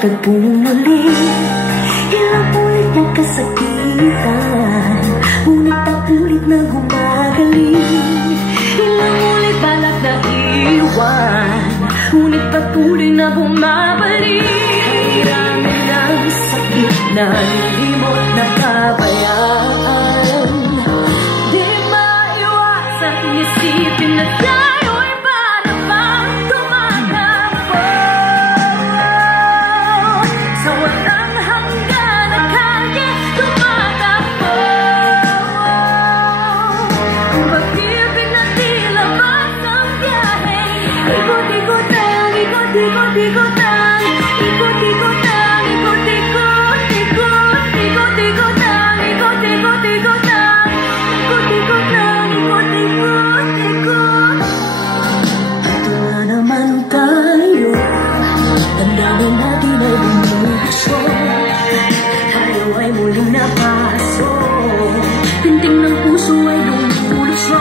Tagpong muli, ilang ulit ng kasakitan, ngunit ang ulit na gumagaling. Ilang ulit balak na iwan, ngunit patuloy na bumabalik. Hiramin ng sakit na hindi mo napabayaan. Di maiwasan isipin na tayo'y para bang tumatakbo sa walang hanggan na kalye, tumatakbo. Ang pag-ibig na tila basang biyahe, ikot-ikot lang, ikot-ikot-ikot lang, ikot-ikot lang, ikot-ikot, ikot, ikot-ikot lang, ikot-ikot-ikot lang, ikot-ikot lang, ikot-ikot, ikot. Ito na naman tayo, tandaan natin ay bumukso, tayo ay muling napaso, tinting ng puso ay lumulso.